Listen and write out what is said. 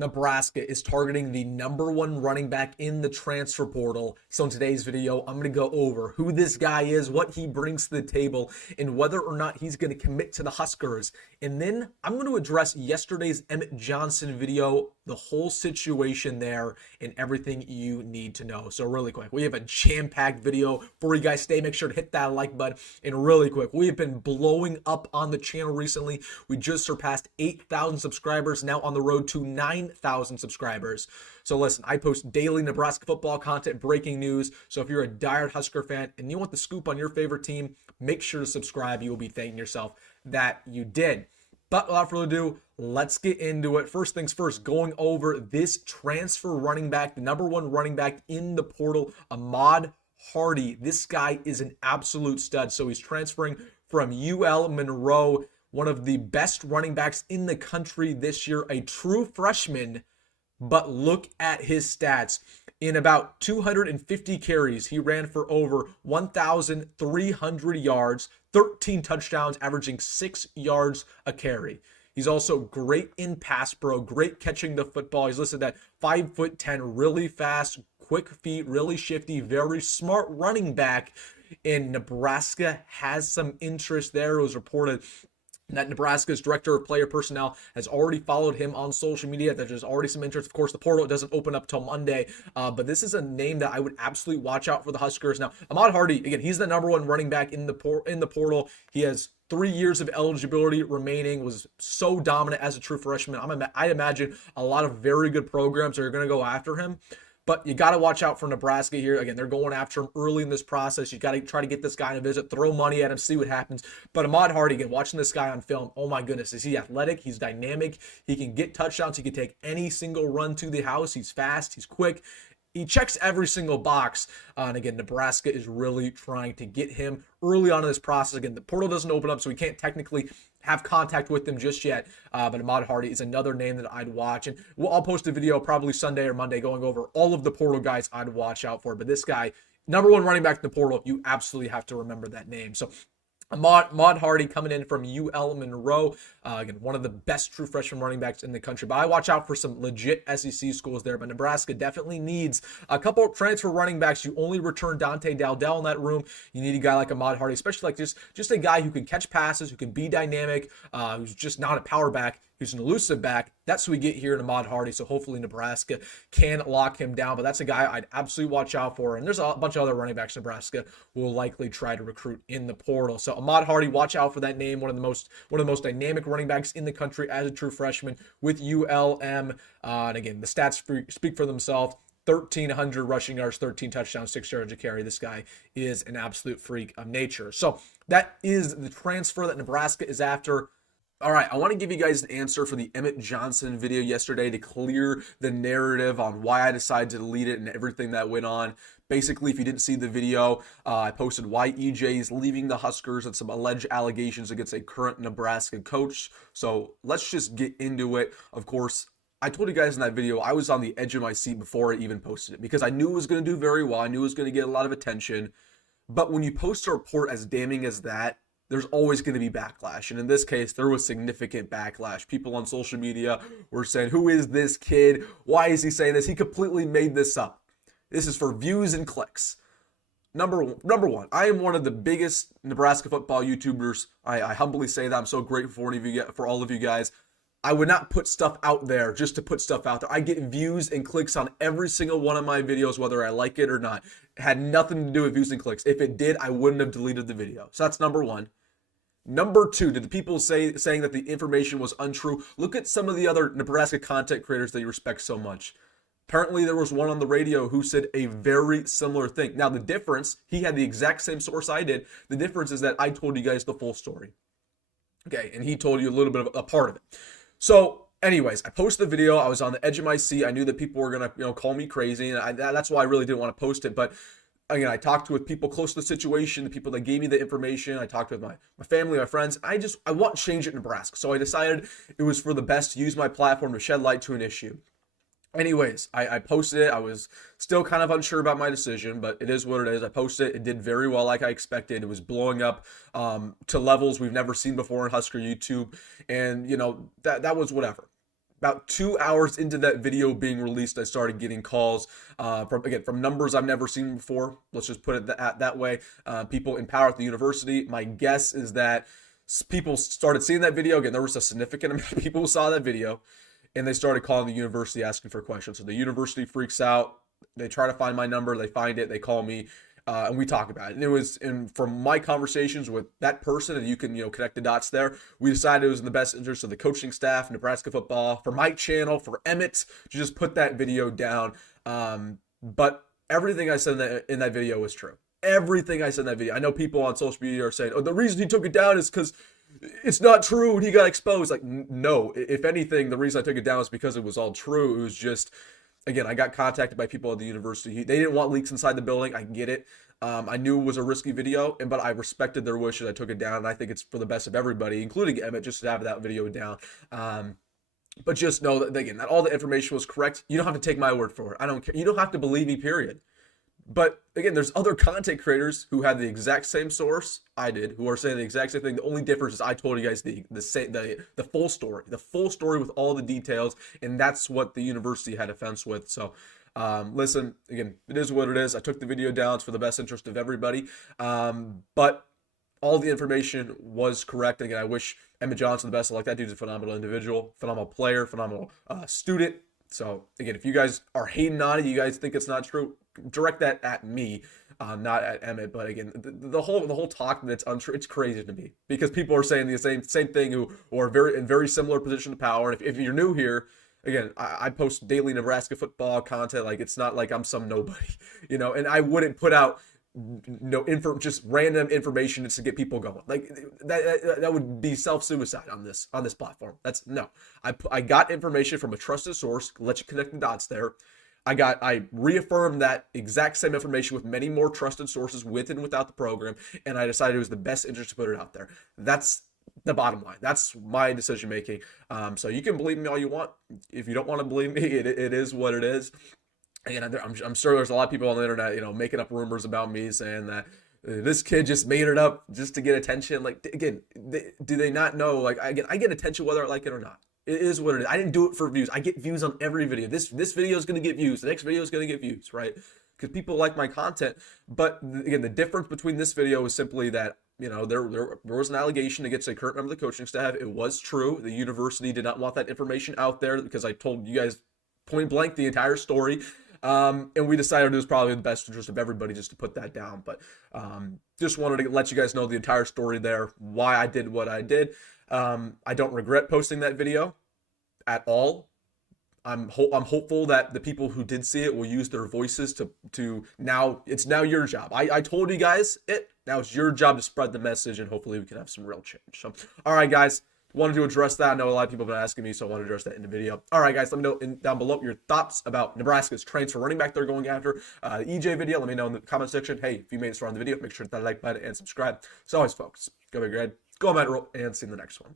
Nebraska is targeting the #1 running back in the transfer portal. So in today's video, I'm going to go over who this guy is, what he brings to the table, and whether or not he's going to commit to the Huskers. And then I'm going to address yesterday's Emmett Johnson video, the whole situation there, and everything you need to know. So really quick, we have a jam-packed video. Before you guys stay, make sure to hit that like button. And really quick, we have been blowing up on the channel recently. We just surpassed 8,000 subscribers, now on the road to 9,000 subscribers. So listen, I post daily Nebraska football content, breaking news. So if you're a diehard Husker fan and you want the scoop on your favorite team, make sure to subscribe. You will be thanking yourself that you did. But without further ado, let's get into it. First things first, going over this transfer running back, the #1 running back in the portal, Ahmad Hardy. This guy is an absolute stud. So he's transferring from UL Monroe, one of the best running backs in the country this year, a true freshman. But look at his stats. In about 250 carries, he ran for over 1,300 yards, 13 touchdowns, averaging 6 yards a carry. He's also great in pass pro, great catching the football. He's listed at 5'10", really fast, quick feet, really shifty, very smart running back. And Nebraska has some interest there. It was reported that Nebraska's director of player personnel has already followed him on social media, that there's already some interest. Of course, the portal doesn't open up till Monday, but this is a name that I would absolutely watch out for the Huskers. Now, Ahmad Hardy, again, he's the #1 running back in the portal. He has 3 years of eligibility remaining, was so dominant as a true freshman. I imagine a lot of very good programs are going to go after him. But you got to watch out for Nebraska here. Again, they're going after him early in this process. You got to try to get this guy to visit, throw money at him, see what happens. But Ahmad Hardy, again, watching this guy on film, oh my goodness, is he athletic? He's dynamic. He can get touchdowns. He can take any single run to the house. He's fast. He's quick. He checks every single box. And again, Nebraska is really trying to get him early on in this process. Again, the portal doesn't open up, so we can't technically have contact with them just yet. But Ahmad Hardy is another name that I'd watch. And I'll post a video probably Sunday or Monday going over all of the portal guys I'd watch out for. But this guy, #1 running back in the portal, you absolutely have to remember that name. So Ahmad Hardy coming in from UL Monroe. Again, one of the best true freshman running backs in the country. But I watch out for some legit SEC schools there. But Nebraska definitely needs a couple of transfer running backs. You only return Dante Dowdell in that room. You need a guy like Ahmad Hardy, especially like just a guy who can catch passes, who can be dynamic, who's just not a power back. He's an elusive back. That's what we get here in Ahmad Hardy. So hopefully Nebraska can lock him down. But that's a guy I'd absolutely watch out for. And there's a bunch of other running backs Nebraska will likely try to recruit in the portal. So Ahmad Hardy, watch out for that name. One of the most dynamic running backs in the country as a true freshman with ULM. And again, the stats speak for themselves. 1,300 rushing yards, 13 touchdowns, 6 yards a carry. This guy is an absolute freak of nature. So that is the transfer that Nebraska is after. All right, I want to give you guys an answer for the Emmett Johnson video yesterday to clear the narrative on why I decided to delete it and everything that went on. Basically, if you didn't see the video, I posted why EJ is leaving the Huskers and some alleged allegations against a current Nebraska coach. So let's just get into it. Of course, I told you guys in that video, I was on the edge of my seat before I even posted it because I knew it was going to do very well. I knew it was going to get a lot of attention. But when you post a report as damning as that, there's always going to be backlash. And in this case, there was significant backlash. People on social media were saying, who is this kid? Why is he saying this? He completely made this up. This is for views and clicks. Number one, I am one of the biggest Nebraska football YouTubers. I humbly say that. I'm so grateful for all of you guys. I would not put stuff out there just to put stuff out there. I get views and clicks on every single one of my videos, whether I like it or not. It had nothing to do with views and clicks. If it did, I wouldn't have deleted the video. So that's number one. Number two, did the people saying that the information was untrue? Look at some of the other Nebraska content creators that you respect so much. Apparently, there was one on the radio who said a very similar thing. Now, the difference, he had the exact same source I did. The difference is that I told you guys the full story. Okay, and he told you a little bit of a part of it. So, anyways, I posted the video. I was on the edge of my seat. I knew that people were going to, call me crazy, and that's why I really didn't want to post it. But again, I talked with people close to the situation, the people that gave me the information. I talked with my family, my friends. I want change at Nebraska. So I decided it was for the best to use my platform to shed light to an issue. Anyways, I posted it. I was still kind of unsure about my decision, but it is what it is. I posted it. It did very well like I expected. It was blowing up to levels we've never seen before in Husker YouTube. And, that was whatever. About 2 hours into that video being released, I started getting calls from numbers I've never seen before. Let's just put it that way. People in power at the university. My guess is that people started seeing that video. Again, there was a significant amount of people who saw that video, and they started calling the university asking for questions. So the university freaks out. They try to find my number. They find it. They call me. And we talk about it. And from my conversations with that person, and you can, connect the dots there, we decided it was in the best interest of the coaching staff, Nebraska football, for my channel, for Emmett, to just put that video down. But everything I said in that video was true. Everything I said in that video. I know people on social media are saying, oh, the reason he took it down is because it's not true and he got exposed. Like, no, if anything, the reason I took it down is because it was all true. It was just, again, I got contacted by people at the university. They didn't want leaks inside the building. I get it. I knew it was a risky video, but I respected their wishes. I took it down, and I think it's for the best of everybody, including Emmett, just to have that video down. But just know that, again, that all the information was correct. You don't have to take my word for it. I don't care. You don't have to believe me, period. But again, there's other content creators who had the exact same source I did, who are saying the exact same thing. The only difference is I told you guys the full story with all the details, and that's what the university had offense with. So, listen, again, it is what it is. I took the video down. It's for the best interest of everybody. But all the information was correct. Again, I wish Emmett Johnson the best. I like that dude's a phenomenal individual, phenomenal player, phenomenal student. So again, if you guys are hating on it, you guys think it's not true, direct that at me, not at Emmett. But again, the whole talk that's untrue, it's crazy to me because people are saying the same thing who are in very similar position of power. And if you're new here, again, I post daily Nebraska football content. Like, it's not like I'm some nobody, and I wouldn't put out just random information just to get people going. Like, that would be self-suicide on this platform. That's no. I got information from a trusted source. Let you connect the dots there. I reaffirmed that exact same information with many more trusted sources with and without the program, and I decided it was the best interest to put it out there. That's the bottom line. That's my decision making. So you can believe me all you want. If you don't want to believe me, it is what it is. Again, I'm sure there's a lot of people on the internet, making up rumors about me, saying that this kid just made it up just to get attention. Like, again, do they not know? Like, I get attention whether I like it or not. It is what it is. I didn't do it for views. I get views on every video. This video is going to get views. The next video is going to get views, right? Because people like my content. But again, the difference between this video is simply that, there was an allegation against a current member of the coaching staff. It was true. The university did not want that information out there because I told you guys point blank the entire story. And we decided it was probably in the best interest of everybody just to put that down. But just wanted to let you guys know the entire story there, why I did what I did. I don't regret posting that video at all. I'm hopeful that the people who did see it will use their voices to now, it's now your job. I told you guys it. Now it's your job to spread the message, and hopefully we can have some real change. So, all right, guys. Wanted to address that. I know a lot of people have been asking me, so I want to address that in the video. All right, guys, let me know down below your thoughts about Nebraska's transfer running back they're going after. The EJ video, let me know in the comment section. Hey, if you made it far on the video, make sure to hit that like button and subscribe. As always, folks, go big red, go Ahmad, Rhule, and see you in the next one.